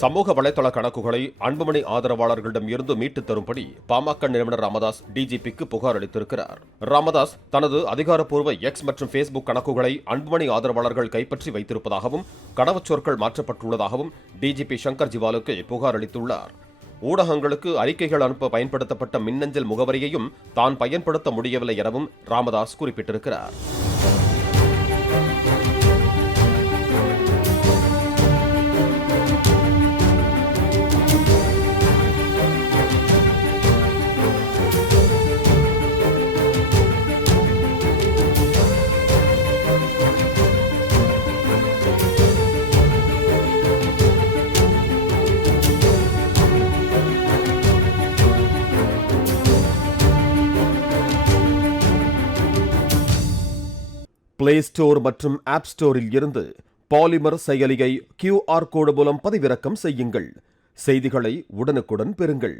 சமூக வலைதள கணக்குகளை அன்புமணி ஆதரவாளர்களிடம் இருந்து மீட்டுத் தரும்படி பாமக நிறுவனர் ராமதாஸ் டிஜிபிக்கு புகார் அளித்திருக்கிறார். ராமதாஸ் தனது அதிகாரப்பூர்வ எக்ஸ் மற்றும் பேஸ்புக் கணக்குகளை அன்புமணி ஆதரவாளர்கள் கைப்பற்றி வைத்திருப்பதாகவும் கடவுச்சொற்கள் மாற்றப்பட்டுள்ளதாகவும் டிஜிபி சங்கர் ஜிவாலுக்கு புகார் அளித்துள்ளார். ஊடகங்களுக்கு அறிக்கைகள் அனுப்ப பயன்படுத்தப்பட்ட மின்னஞ்சல் முகவரியையும் தான் பயன்படுத்த முடியவில்லை எனவும் ராமதாஸ் குறிப்பிட்டிருக்கிறார். பிளே ஸ்டோர் மற்றும் ஆப் ஸ்டோரில் இருந்து பாலிமர் செயலியை QR கோடு மூலம் பதிவிறக்கம் செய்யுங்கள். செய்திகளை உடனுக்குடன் பெறுங்கள்.